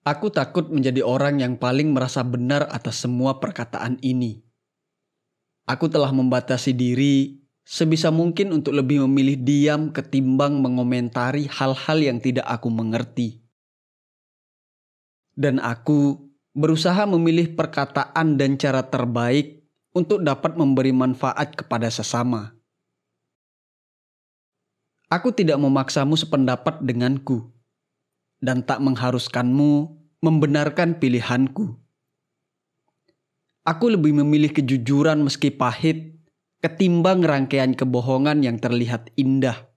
Aku takut menjadi orang yang paling merasa benar atas semua perkataan ini. Aku telah membatasi diri sebisa mungkin untuk lebih memilih diam ketimbang mengomentari hal-hal yang tidak aku mengerti. Dan aku berusaha memilih perkataan dan cara terbaik untuk dapat memberi manfaat kepada sesama. Aku tidak memaksamu sependapat denganku dan tak mengharuskanmu membenarkan pilihanku. Aku lebih memilih kejujuran meski pahit ketimbang rangkaian kebohongan yang terlihat indah.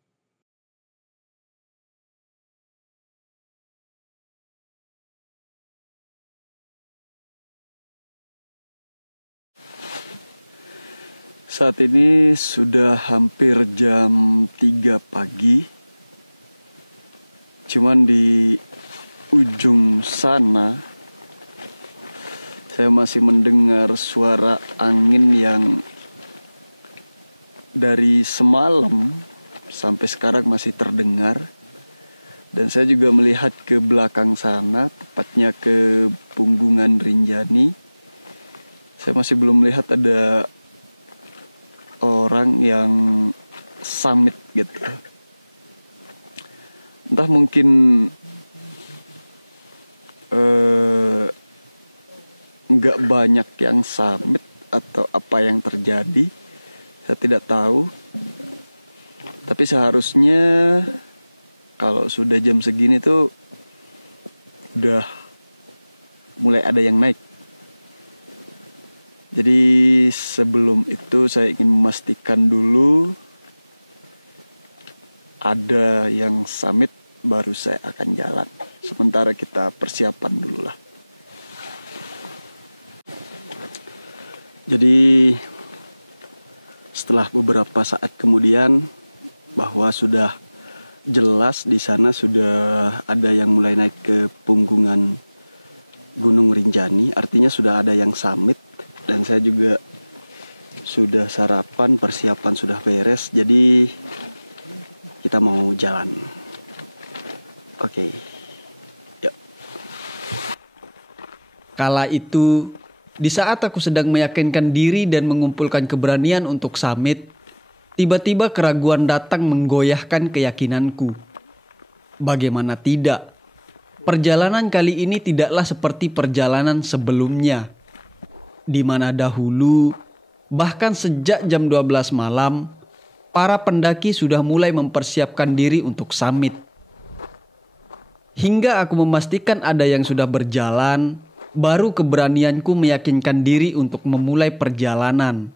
Saat ini sudah hampir jam 3 pagi. Cuman di ujung sana saya masih mendengar suara angin yang dari semalam sampai sekarang masih terdengar. Dan saya juga melihat ke belakang sana, tepatnya ke Punggungan Rinjani. Saya masih belum melihat ada orang yang summit gitu. Entah mungkin nggak banyak yang summit atau apa yang terjadi, saya tidak tahu. Tapi seharusnya kalau sudah jam segini tuh udah mulai ada yang naik. Jadi sebelum itu saya ingin memastikan dulu ada yang summit, baru saya akan jalan. Sementara kita persiapan dulu lah. Jadi setelah beberapa saat kemudian, bahwa sudah jelas di sana sudah ada yang mulai naik ke Punggungan Gunung Rinjani, artinya sudah ada yang summit. Dan saya juga sudah sarapan, persiapan sudah beres. Jadi kita mau jalan. Oke. Yuk. Kala itu, di saat aku sedang meyakinkan diri dan mengumpulkan keberanian untuk summit, tiba-tiba keraguan datang menggoyahkan keyakinanku. Bagaimana tidak? Perjalanan kali ini tidaklah seperti perjalanan sebelumnya, di mana dahulu, bahkan sejak jam 12 malam, para pendaki sudah mulai mempersiapkan diri untuk summit. Hingga aku memastikan ada yang sudah berjalan, baru keberanianku meyakinkan diri untuk memulai perjalanan.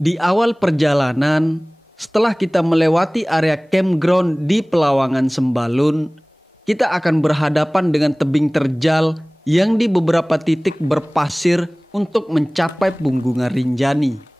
Di awal perjalanan, setelah kita melewati area campground di Pelawangan Sembalun, kita akan berhadapan dengan tebing terjal yang di beberapa titik berpasir untuk mencapai Punggungan Rinjani.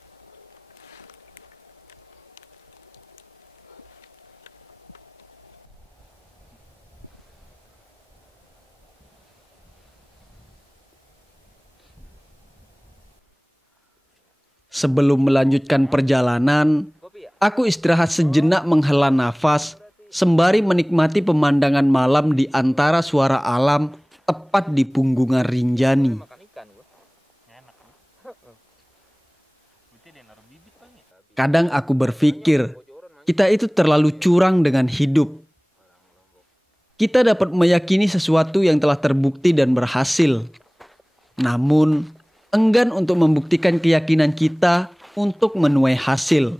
Sebelum melanjutkan perjalanan, aku istirahat sejenak menghela nafas sembari menikmati pemandangan malam di antara suara alam tepat di Punggungan Rinjani. Kadang aku berpikir, kita itu terlalu curang dengan hidup. Kita dapat meyakini sesuatu yang telah terbukti dan berhasil, namun enggan untuk membuktikan keyakinan kita untuk menuai hasil.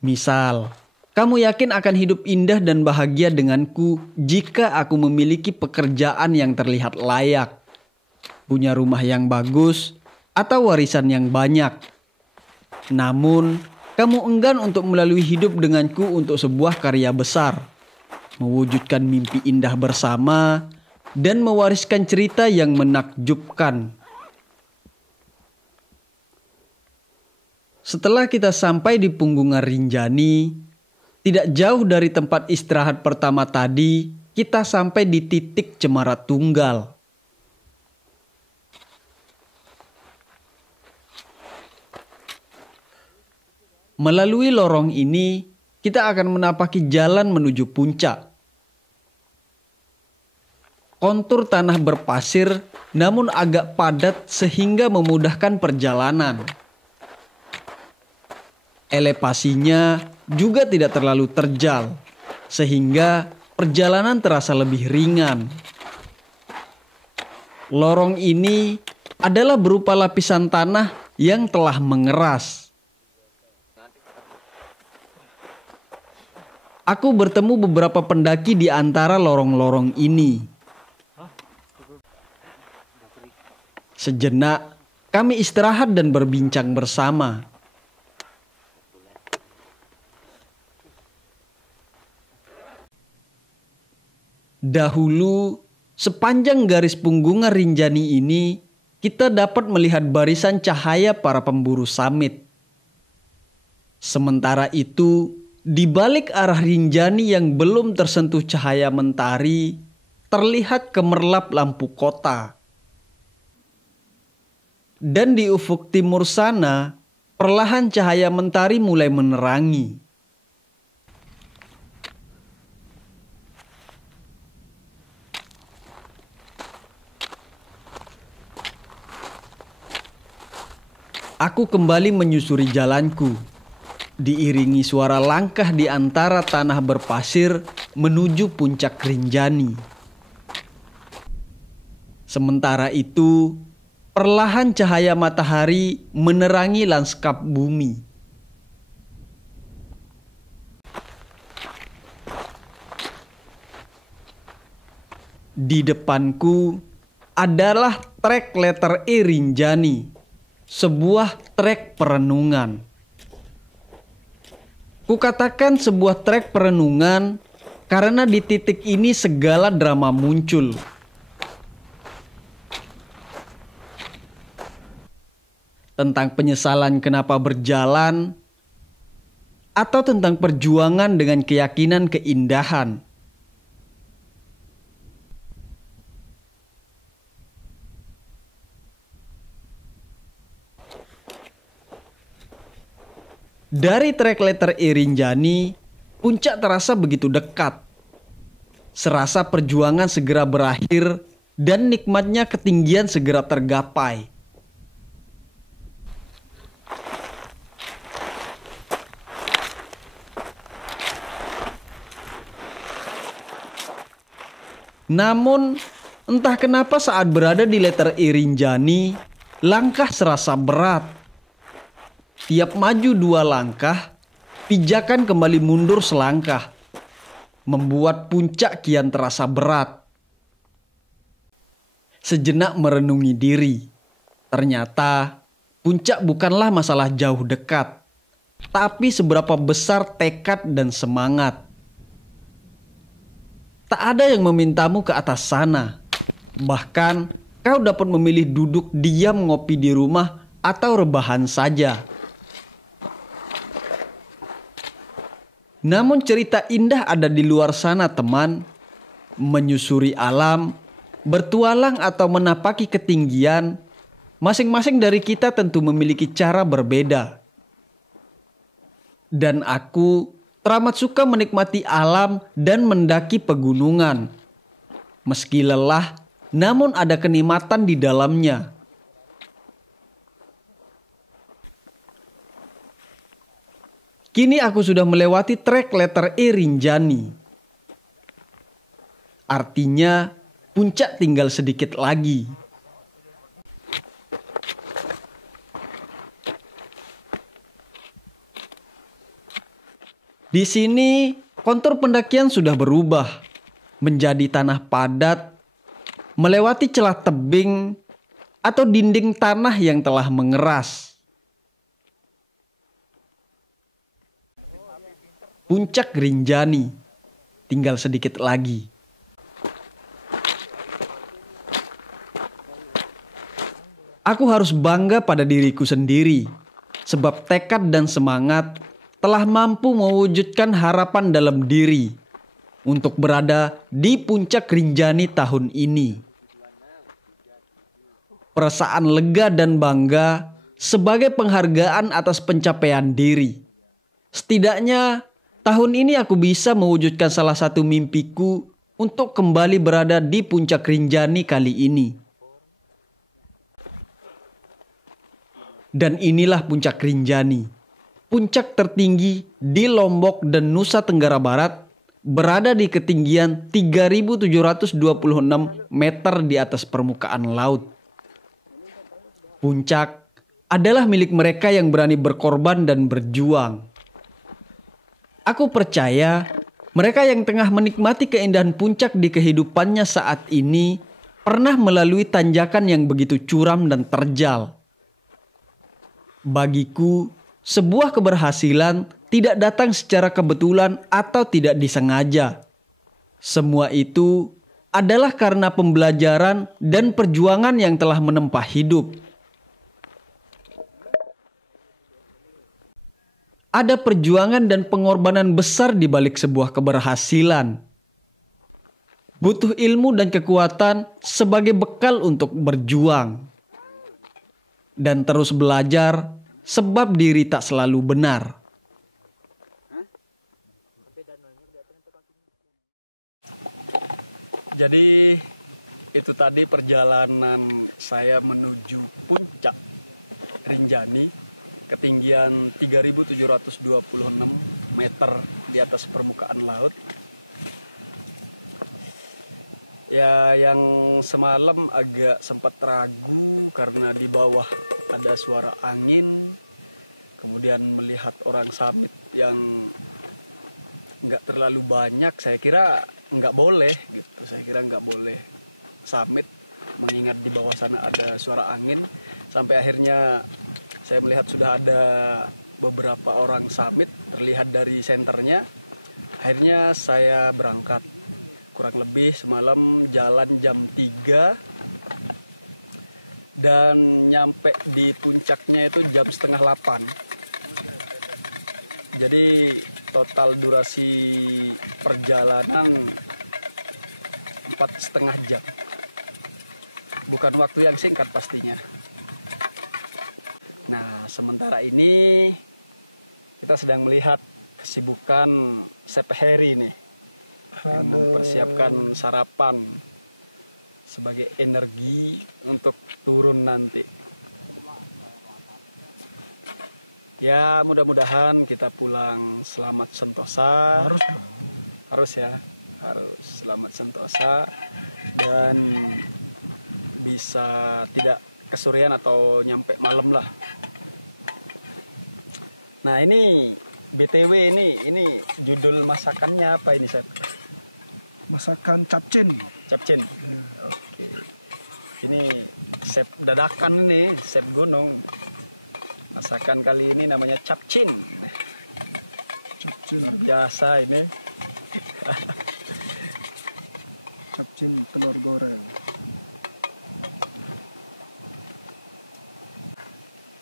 Misal, kamu yakin akan hidup indah dan bahagia denganku jika aku memiliki pekerjaan yang terlihat layak, punya rumah yang bagus, atau warisan yang banyak. Namun, kamu enggan untuk melalui hidup denganku untuk sebuah karya besar, mewujudkan mimpi indah bersama, dan mewariskan cerita yang menakjubkan. Setelah kita sampai di Punggungan Rinjani, tidak jauh dari tempat istirahat pertama tadi, kita sampai di titik Cemara Tunggal. Melalui lorong ini, kita akan menapaki jalan menuju puncak. Kontur tanah berpasir namun agak padat sehingga memudahkan perjalanan. Elevasinya juga tidak terlalu terjal, sehingga perjalanan terasa lebih ringan. Lorong ini adalah berupa lapisan tanah yang telah mengeras. Aku bertemu beberapa pendaki di antara lorong-lorong ini. Sejenak, kami istirahat dan berbincang bersama. Dahulu, sepanjang garis punggungan Rinjani ini, kita dapat melihat barisan cahaya para pemburu summit. Sementara itu, di balik arah Rinjani yang belum tersentuh cahaya mentari, terlihat gemerlap lampu kota. Dan di ufuk timur sana, perlahan cahaya mentari mulai menerangi. Aku kembali menyusuri jalanku, diiringi suara langkah di antara tanah berpasir menuju puncak Rinjani. Sementara itu, perlahan cahaya matahari menerangi lanskap bumi. Di depanku adalah trek letter E Rinjani. Sebuah trek perenungan. Kukatakan sebuah trek perenungan karena di titik ini segala drama muncul. Tentang penyesalan kenapa berjalan, atau tentang perjuangan dengan keyakinan keindahan. Dari trek letter E Rinjani, puncak terasa begitu dekat. Serasa perjuangan segera berakhir dan nikmatnya ketinggian segera tergapai. Namun, entah kenapa saat berada di letter E Rinjani, langkah serasa berat. Tiap maju 2 langkah, pijakan kembali mundur selangkah, membuat puncak kian terasa berat. Sejenak merenungi diri, ternyata puncak bukanlah masalah jauh dekat, tapi seberapa besar tekad dan semangat. Tak ada yang memintamu ke atas sana, bahkan kau dapat memilih duduk diam ngopi di rumah atau rebahan saja. Namun cerita indah ada di luar sana, teman. Menyusuri alam, bertualang atau menapaki ketinggian, masing-masing dari kita tentu memiliki cara berbeda. Dan aku teramat suka menikmati alam dan mendaki pegunungan. Meski lelah, namun ada kenikmatan di dalamnya. Kini aku sudah melewati trek letter E Rinjani. Artinya puncak tinggal sedikit lagi. Di sini kontur pendakian sudah berubah menjadi tanah padat, melewati celah tebing atau dinding tanah yang telah mengeras. Puncak Rinjani tinggal sedikit lagi. Aku harus bangga pada diriku sendiri, sebab tekad dan semangat telah mampu mewujudkan harapan dalam diri untuk berada di puncak Rinjani tahun ini. Perasaan lega dan bangga sebagai penghargaan atas pencapaian diri. Setidaknya Tahun ini aku bisa mewujudkan salah satu mimpiku untuk kembali berada di puncak Rinjani kali ini. Dan inilah puncak Rinjani, puncak tertinggi di Lombok dan Nusa Tenggara Barat, berada di ketinggian 3.726 meter di atas permukaan laut. Puncak adalah milik mereka yang berani berkorban dan berjuang. Aku percaya mereka yang tengah menikmati keindahan puncak di kehidupannya saat ini pernah melalui tanjakan yang begitu curam dan terjal. Bagiku, sebuah keberhasilan tidak datang secara kebetulan atau tidak disengaja. Semua itu adalah karena pembelajaran dan perjuangan yang telah menempa hidup. Ada perjuangan dan pengorbanan besar di balik sebuah keberhasilan. Butuh ilmu dan kekuatan sebagai bekal untuk berjuang. Dan terus belajar sebab diri tak selalu benar. Jadi itu tadi perjalanan saya menuju puncak Rinjani, ketinggian 3.726 meter di atas permukaan laut. Ya, yang semalam agak sempat ragu karena di bawah ada suara angin, kemudian melihat orang summit yang nggak terlalu banyak. Saya kira nggak boleh gitu, saya kira nggak boleh summit mengingat di bawah sana ada suara angin. Sampai akhirnya saya melihat sudah ada beberapa orang summit terlihat dari senternya. Akhirnya saya berangkat. Kurang lebih semalam jalan jam 3 dan nyampe di puncaknya itu jam setengah 8. Jadi total durasi perjalanan 4,5 jam. Bukan waktu yang singkat pastinya. Nah, sementara ini kita sedang melihat kesibukan Chef Heri nih, yang mempersiapkan sarapan sebagai energi untuk turun nanti. Ya, mudah-mudahan kita pulang selamat sentosa. Harus ya, harus selamat sentosa dan bisa tidak kesurean atau nyampe malam lah. Nah, ini BTW ini judul masakannya apa ini, Chef? Masakan capcin. Capcin. Oke. Ini Chef dadakan nih, Chef Gunung. Masakan kali ini namanya capcin. Capcin. Luar biasa ini. Capcin telur goreng.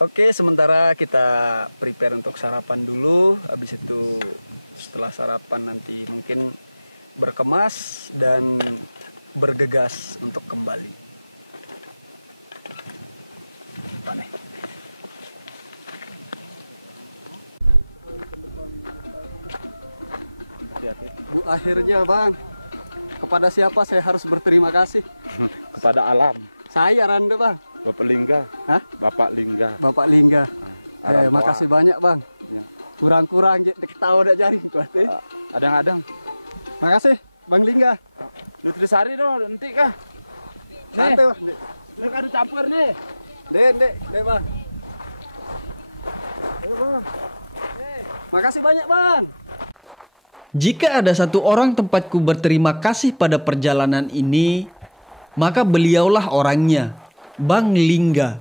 Oke, sementara kita prepare untuk sarapan dulu. Habis itu setelah sarapan nanti mungkin berkemas dan bergegas untuk kembali. Apa nih? Bu, akhirnya Bang. Kepada siapa saya harus berterima kasih? Kepada alam. Saya Randa Bang. Bapak Lingga. Hah? Bapak Lingga. Bapak Lingga. Makasih banyak Bang. Ya. Kurang-kurang tahu udah jaring kuat. Adang-adang. Makasih Bang Lingga. Nutrisari dong, nanti kah? Santai Bang. Ini ada campur nih. Dek Bang. Ayo Bang. Makasih banyak Bang. Jika ada satu orang tempatku berterima kasih pada perjalanan ini, maka beliaulah orangnya, Bang Lingga.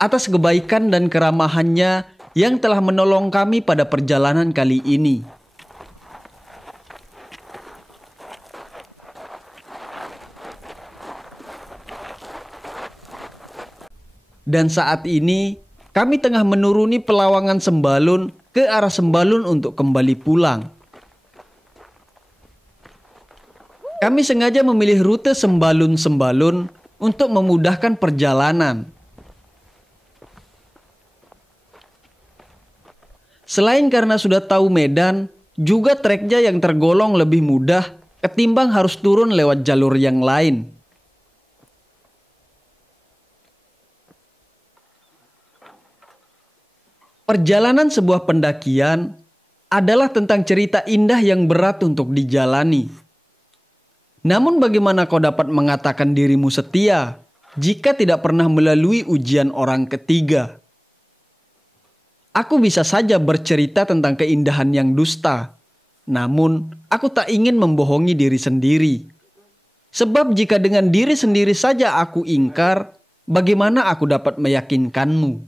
Atas kebaikan dan keramahannya yang telah menolong kami pada perjalanan kali ini. Dan saat ini kami tengah menuruni Pelawangan Sembalun ke arah Sembalun untuk kembali pulang. Kami sengaja memilih rute Sembalun-Sembalun untuk memudahkan perjalanan. Selain karena sudah tahu medan, juga treknya yang tergolong lebih mudah ketimbang harus turun lewat jalur yang lain. Perjalanan sebuah pendakian adalah tentang cerita indah yang berat untuk dijalani. Namun bagaimana kau dapat mengatakan dirimu setia jika tidak pernah melalui ujian orang ketiga? Aku bisa saja bercerita tentang keindahan yang dusta, namun aku tak ingin membohongi diri sendiri. Sebab jika dengan diri sendiri saja aku ingkar, bagaimana aku dapat meyakinkanmu?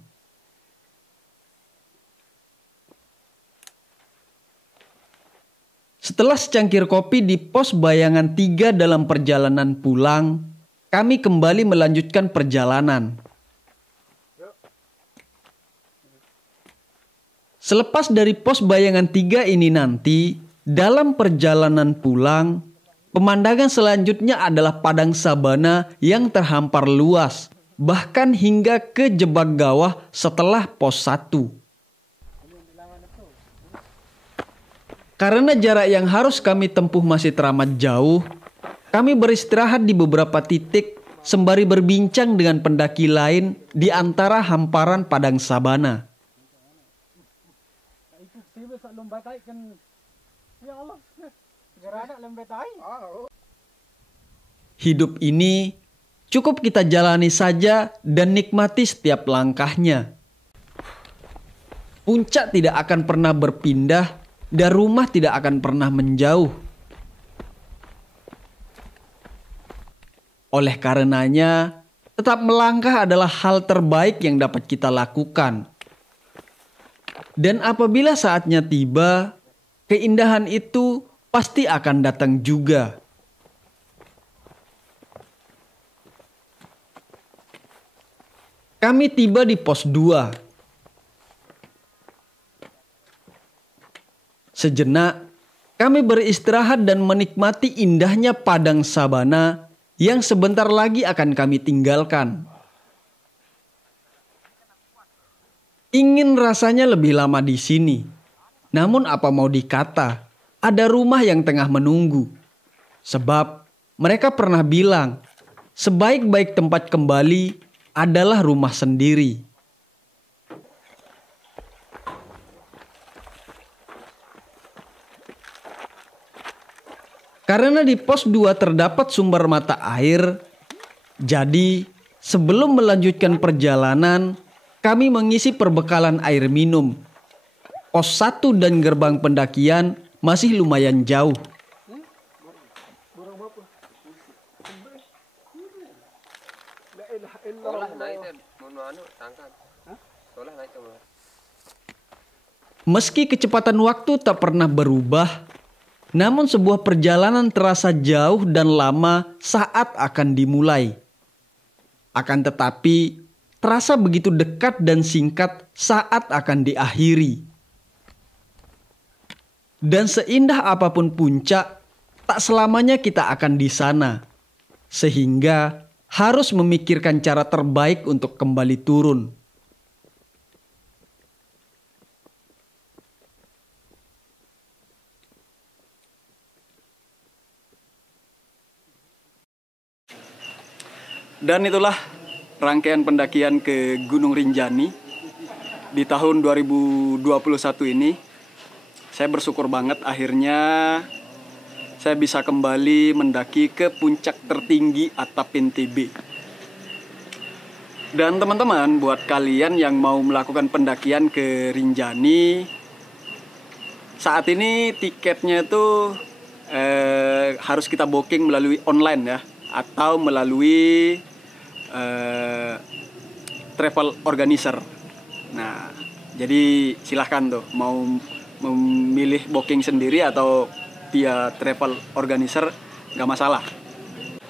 Setelah secangkir kopi di pos bayangan 3 dalam perjalanan pulang, kami kembali melanjutkan perjalanan. Selepas dari pos bayangan 3 ini nanti, dalam perjalanan pulang, pemandangan selanjutnya adalah padang sabana yang terhampar luas, bahkan hingga ke Jebak Gawah setelah pos 1. Karena jarak yang harus kami tempuh masih teramat jauh, kami beristirahat di beberapa titik sembari berbincang dengan pendaki lain di antara hamparan padang sabana. Hidup ini cukup kita jalani saja dan nikmati setiap langkahnya. Puncak tidak akan pernah berpindah dan rumah tidak akan pernah menjauh. Oleh karenanya, tetap melangkah adalah hal terbaik yang dapat kita lakukan. Dan apabila saatnya tiba, keindahan itu pasti akan datang juga. Kami tiba di pos 2. Sejenak, kami beristirahat dan menikmati indahnya padang sabana yang sebentar lagi akan kami tinggalkan. Ingin rasanya lebih lama di sini. Namun apa mau dikata, ada rumah yang tengah menunggu. Sebab mereka pernah bilang, sebaik-baik tempat kembali adalah rumah sendiri. Karena di pos 2 terdapat sumber mata air, jadi sebelum melanjutkan perjalanan, kami mengisi perbekalan air minum. Pos 1 dan gerbang pendakian masih lumayan jauh. Meski kecepatan waktu tak pernah berubah, namun sebuah perjalanan terasa jauh dan lama saat akan dimulai. Akan tetapi, terasa begitu dekat dan singkat saat akan diakhiri. Dan seindah apapun puncak, tak selamanya kita akan di sana. Sehingga harus memikirkan cara terbaik untuk kembali turun. Dan itulah rangkaian pendakian ke Gunung Rinjani di tahun 2021 ini. Saya bersyukur banget akhirnya saya bisa kembali mendaki ke puncak tertinggi Atap NTB. Dan teman-teman, buat kalian yang mau melakukan pendakian ke Rinjani, saat ini tiketnya itu harus kita booking melalui online ya, atau melalui travel organizer. Nah, jadi silahkan tuh mau memilih booking sendiri atau via travel organizer, gak masalah.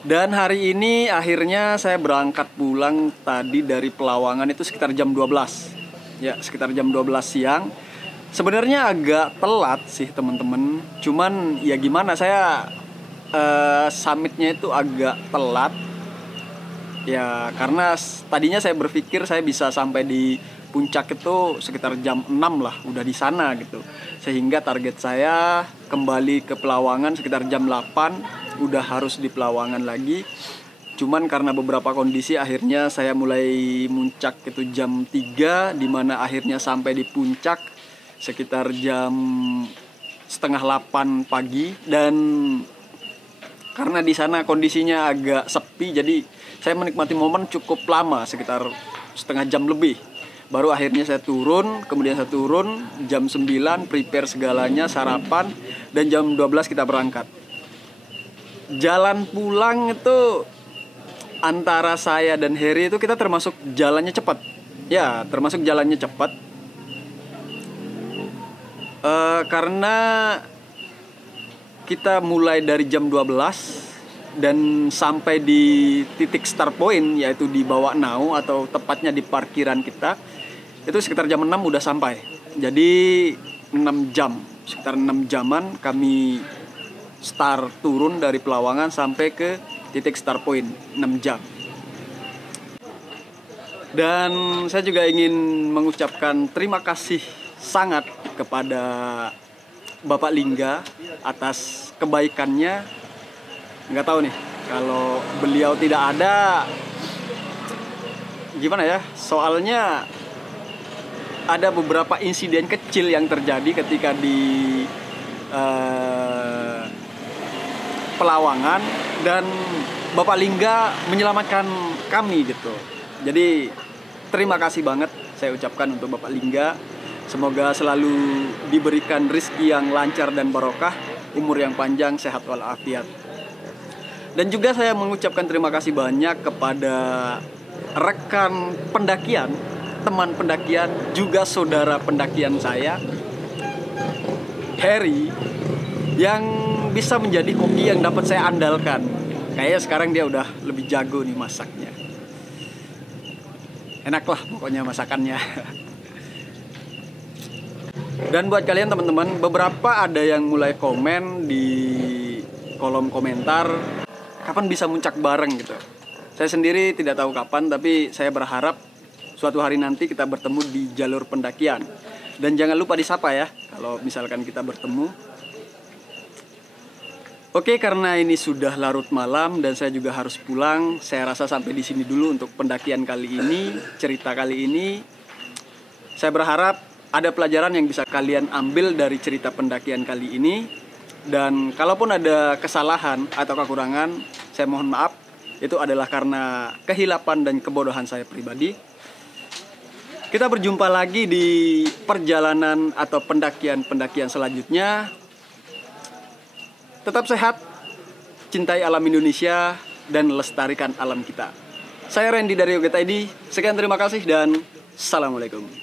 Dan hari ini akhirnya saya berangkat pulang tadi dari Pelawangan itu sekitar jam 12. Ya, sekitar jam 12 siang. Sebenarnya agak telat sih teman-teman. Cuman ya gimana, saya summitnya itu agak telat. Ya karena tadinya saya berpikir saya bisa sampai di puncak itu sekitar jam 6 lah udah di sana gitu. Sehingga target saya kembali ke Pelawangan sekitar jam 8 udah harus di Pelawangan lagi. Cuman karena beberapa kondisi akhirnya saya mulai muncak itu jam 3, dimana akhirnya sampai di puncak sekitar jam setengah 8 pagi. Dan karena di sana kondisinya agak sepi, jadi saya menikmati momen cukup lama, sekitar setengah jam lebih. Baru akhirnya saya turun, kemudian saya turun jam 9, prepare segalanya, sarapan, dan jam 12 kita berangkat. Jalan pulang itu antara saya dan Heri itu kita termasuk jalannya cepat. Ya, termasuk jalannya cepat. Karena kita mulai dari jam 12 dan sampai di titik start point, yaitu di bawah Nau atau tepatnya di parkiran kita, itu sekitar jam 6 udah sampai. Jadi 6 jam, sekitar 6 jaman kami start turun dari Pelawangan sampai ke titik start point, 6 jam. Dan saya juga ingin mengucapkan terima kasih sangat kepada Bapak Lingga atas kebaikannya. Nggak tahu nih, kalau beliau tidak ada gimana ya, soalnya ada beberapa insiden kecil yang terjadi ketika di Pelawangan, dan Bapak Lingga menyelamatkan kami gitu. Jadi terima kasih banget saya ucapkan untuk Bapak Lingga. Semoga selalu diberikan rezeki yang lancar dan barokah, umur yang panjang, sehat walafiat. Dan juga saya mengucapkan terima kasih banyak kepada rekan pendakian, teman pendakian, juga saudara pendakian saya, Heri, yang bisa menjadi koki yang dapat saya andalkan. Kayaknya sekarang dia udah lebih jago nih masaknya. Enak lah pokoknya masakannya. Dan buat kalian teman-teman, beberapa ada yang mulai komen di kolom komentar, kapan bisa muncak bareng gitu. Saya sendiri tidak tahu kapan, tapi saya berharap suatu hari nanti kita bertemu di jalur pendakian. Dan jangan lupa disapa ya, kalau misalkan kita bertemu. Oke, karena ini sudah larut malam dan saya juga harus pulang, saya rasa sampai di sini dulu untuk pendakian kali ini, cerita kali ini. Saya berharap ada pelajaran yang bisa kalian ambil dari cerita pendakian kali ini. Dan kalaupun ada kesalahan atau kekurangan, saya mohon maaf. Itu adalah karena kehilapan dan kebodohan saya pribadi. Kita berjumpa lagi di perjalanan atau pendakian-pendakian selanjutnya. Tetap sehat, cintai alam Indonesia, dan lestarikan alam kita. Saya Randy dari Yoget ID. Sekian, terima kasih, dan Assalamualaikum.